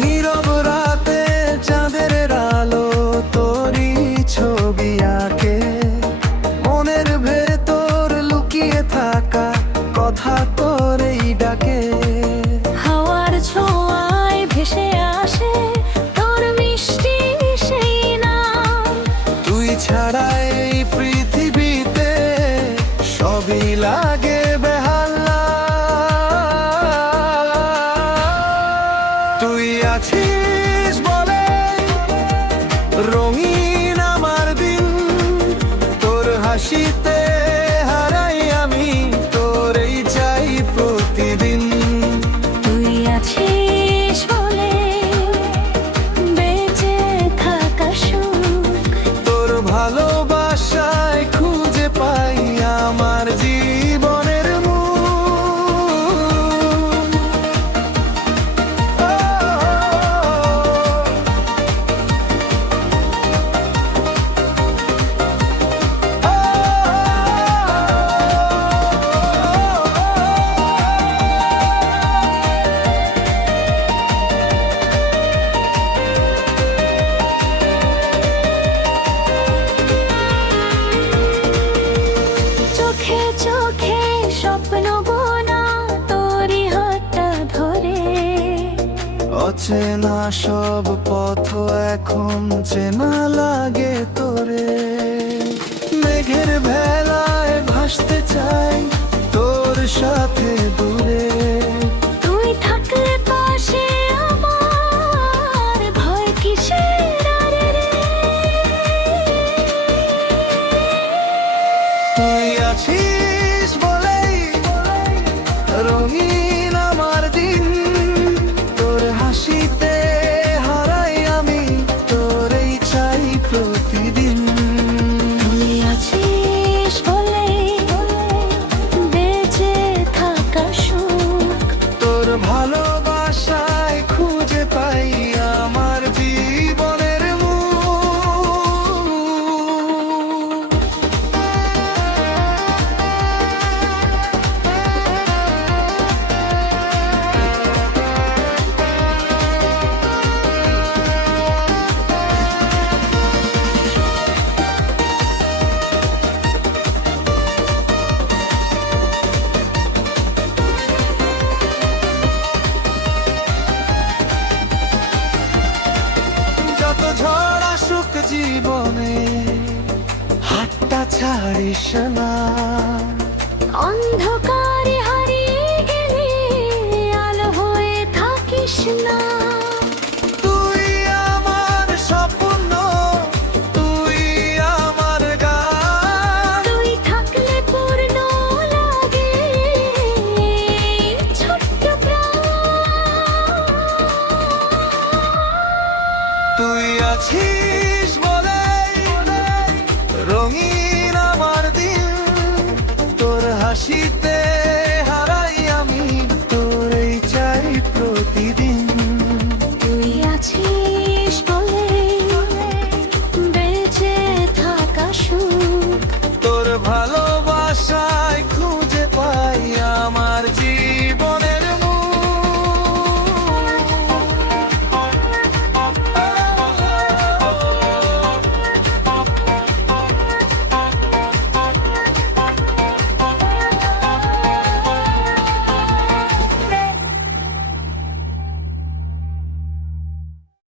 নীরব রাতে চাঁদের আলো তোরই ছবি আঁকে, মনের ভেতর লুকিয়ে থাকা কথা তোরই ডাকে। হাওয়ার ছোঁয়ায় ভেসে আসে তোর মিষ্টি সেই নাম। তুই ছাড়া এই পৃথিবীতে সবই লাগে বেহাল্লা। তুই আছিস বলে রঙিন আমার দিন, তোর হাসিতে হারাই আমি, তোরই চাই প্রতিদিন। তুই আছিস বলে বেঁচে থাকা সুখ, তোর ভালোবাসায় খুঁজে পাই আমার জীবনের চোখে চোখে স্বপ্ন বোনা তোরই হাতটা ধরে। অচেনা সব পথ এখন চেনা লাগে তোরে। মেঘের ভেলায় ভাসতে চাই তোর সাথে দূরে। তুই থাকলে পাশে আমার ভয় কিসের আরে রে। তুই আছিস বলেই রঙিন আমার দিন, তোর হাসিতে হারাই আমি, তোরই চাই প্রতিদিন। তুই আছিস বলে বেঁচে থাকা সুখ, তোর ভালোবাসায় খুঁজে পাই আমার জীবনের যত ঝড় আসুক জীবনে হাতটা ছাড়িস না। অন্ধকারে হারিয়ে গেলে আলো হয়ে থাকিস না। তুই আমার স্বপ্ন, তুই আমার গান। তুই থাকলে পূর্ণ লাগে এই ছোট্ট প্রাণ। তুই আছিস